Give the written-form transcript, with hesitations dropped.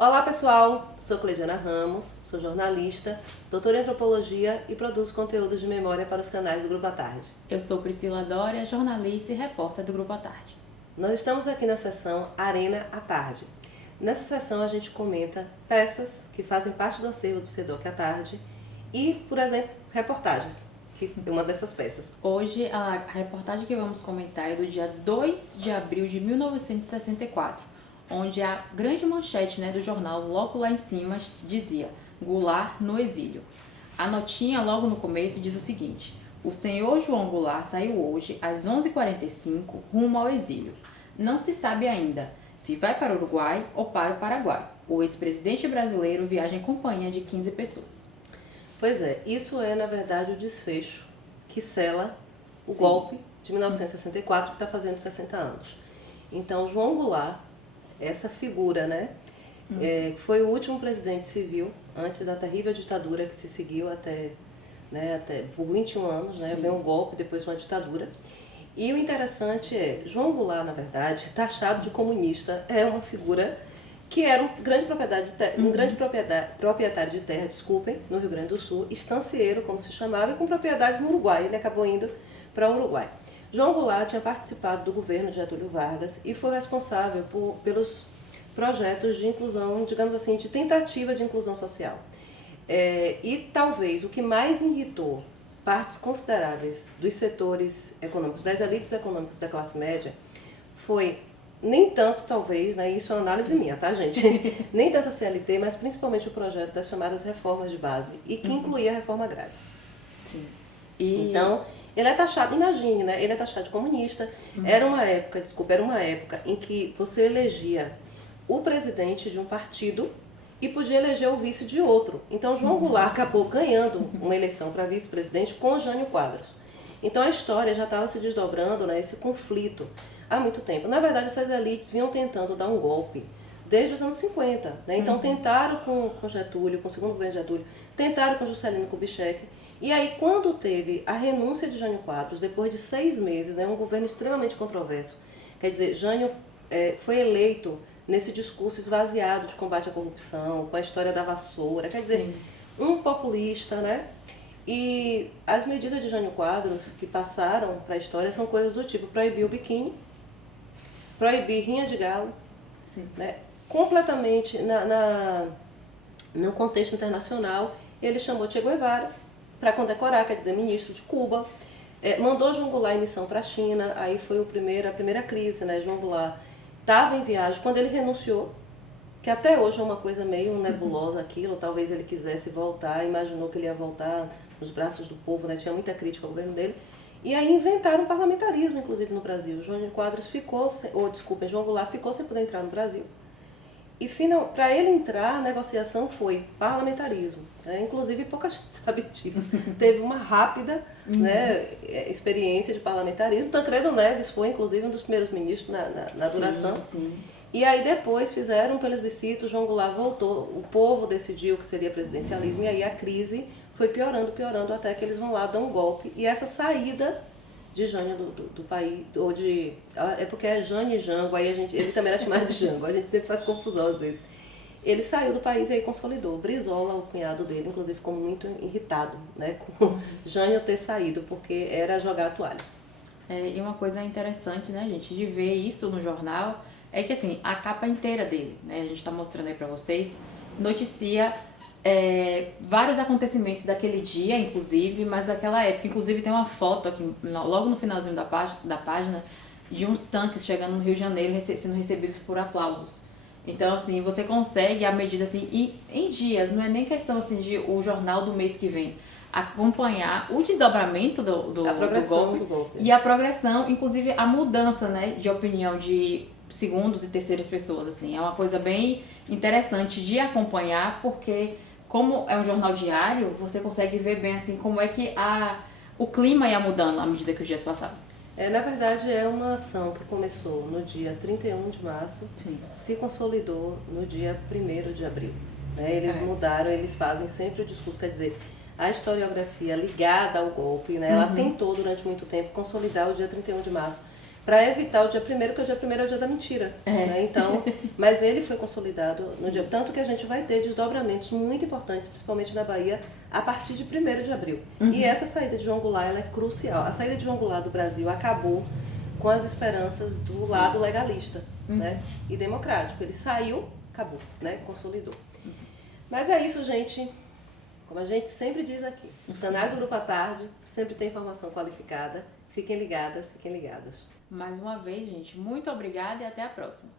Olá pessoal, sou Cleidiana Ramos, sou jornalista, doutora em antropologia e produzo conteúdos de memória para os canais do Grupo à Tarde. Eu sou Priscila Dória, jornalista e repórter do Grupo à Tarde. Nós estamos aqui na seção Arena à Tarde. Nessa seção a gente comenta peças que fazem parte do acervo do SEDOC à Tarde e, por exemplo, reportagens, que é uma dessas peças. Hoje a reportagem que vamos comentar é do dia 2 de abril de 1964, onde a grande manchete do jornal, logo lá em cima, dizia Goulart no exílio. A notinha logo no começo diz o seguinte: o senhor João Goulart saiu hoje às 11h45 rumo ao exílio. Não se sabe ainda se vai para o Uruguai ou para o Paraguai. O ex-presidente brasileiro viaja em companhia de 15 pessoas. Pois é, isso é na verdade o desfecho que sela o golpe de 1964 que está fazendo 60 anos. Então João Goulart, essa figura, que foi o último presidente civil antes da terrível ditadura que se seguiu até por 21 anos, veio um golpe, depois uma ditadura. E o interessante é, João Goulart, na verdade, taxado de comunista, é uma figura que era um grande proprietário de terra, no Rio Grande do Sul, estancieiro, como se chamava, e com propriedades no Uruguai. Ele acabou indo para o Uruguai. João Goulart tinha participado do governo de Getúlio Vargas e foi responsável pelos projetos de inclusão, digamos assim, de tentativa de inclusão social. E talvez o que mais irritou partes consideráveis dos setores econômicos, das elites econômicas da classe média, foi nem tanto, talvez, isso é uma análise minha, tá, gente? Nem tanto a CLT, mas principalmente o projeto das chamadas reformas de base, e que incluía a reforma agrária. Sim. Então, ele é taxado, imagine, ele é taxado de comunista. Era uma época em que você elegia o presidente de um partido e podia eleger o vice de outro. Então, João Goulart acabou ganhando uma eleição para vice-presidente com Jânio Quadros. Então, a história já estava se desdobrando, esse conflito, há muito tempo. Na verdade, essas elites vinham tentando dar um golpe desde os anos 50. Então, tentaram com Getúlio, com o segundo governo de Getúlio, tentaram com Juscelino Kubitschek. E aí, quando teve a renúncia de Jânio Quadros, depois de 6 meses, um governo extremamente controverso, quer dizer, Jânio foi eleito nesse discurso esvaziado de combate à corrupção, com a história da vassoura, quer dizer, um populista, E as medidas de Jânio Quadros que passaram para a história são coisas do tipo proibir o biquíni, proibir rinha de galo, completamente no contexto internacional. Ele chamou Che Guevara para condecorar, quer dizer, ministro de Cuba, mandou João Goulart em missão para a China, aí foi a primeira crise, João Goulart estava em viagem, quando ele renunciou, que até hoje é uma coisa meio nebulosa aquilo, talvez ele quisesse voltar, imaginou que ele ia voltar nos braços do povo, tinha muita crítica ao governo dele, e aí inventaram parlamentarismo, inclusive no Brasil. João Goulart ficou sem poder entrar no Brasil. E para ele entrar, a negociação foi parlamentarismo. Inclusive, pouca gente sabe disso. Teve uma rápida experiência de parlamentarismo. Tancredo Neves foi, inclusive, um dos primeiros ministros na duração. Sim. E aí depois fizeram um plebiscito, João Goulart voltou, o povo decidiu que seria presidencialismo, e aí a crise foi piorando, até que eles vão lá dar um golpe. E essa saída de Jânio do país, é porque é Jânio e Jango, aí ele também era chamado de Jango, a gente sempre faz confusão às vezes. Ele saiu do país e aí consolidou. Brizola, o cunhado dele, inclusive ficou muito irritado, com Jânio ter saído, porque era jogar a toalha. E uma coisa interessante, gente, de ver isso no jornal, é que assim, a capa inteira dele, a gente está mostrando aí para vocês, noticia vários acontecimentos daquele dia, inclusive, mas daquela época. Inclusive tem uma foto aqui, logo no finalzinho da página, de uns tanques chegando no Rio de Janeiro sendo recebidos por aplausos. Então, assim, você consegue, à medida assim, e em dias, não é nem questão assim de o jornal do mês que vem, acompanhar o desdobramento do golpe e a progressão, inclusive a mudança, de opinião de segundos e terceiras pessoas, assim. É uma coisa bem interessante de acompanhar, porque como é um jornal diário, você consegue ver bem assim como é que o clima ia mudando à medida que os dias passavam. Na verdade, é uma ação que começou no dia 31 de março, se consolidou no dia 1º de abril. Eles mudaram, eles fazem sempre o discurso, quer dizer, a historiografia ligada ao golpe, ela tentou durante muito tempo consolidar o dia 31 de março para evitar o dia 1º, que o dia 1º é o dia da mentira. Né? Então, mas ele foi consolidado no dia. Tanto que a gente vai ter desdobramentos muito importantes, principalmente na Bahia, a partir de 1º de abril. E essa saída de João Goulart ela é crucial. A saída de João Goulart do Brasil acabou com as esperanças do lado legalista, né? E democrático. Ele saiu, acabou, né? Consolidou. Mas é isso, gente. Como a gente sempre diz aqui, os canais do Grupo à Tarde sempre tem informação qualificada. Fiquem ligadas, fiquem ligados. Mais uma vez, gente, muito obrigada e até a próxima.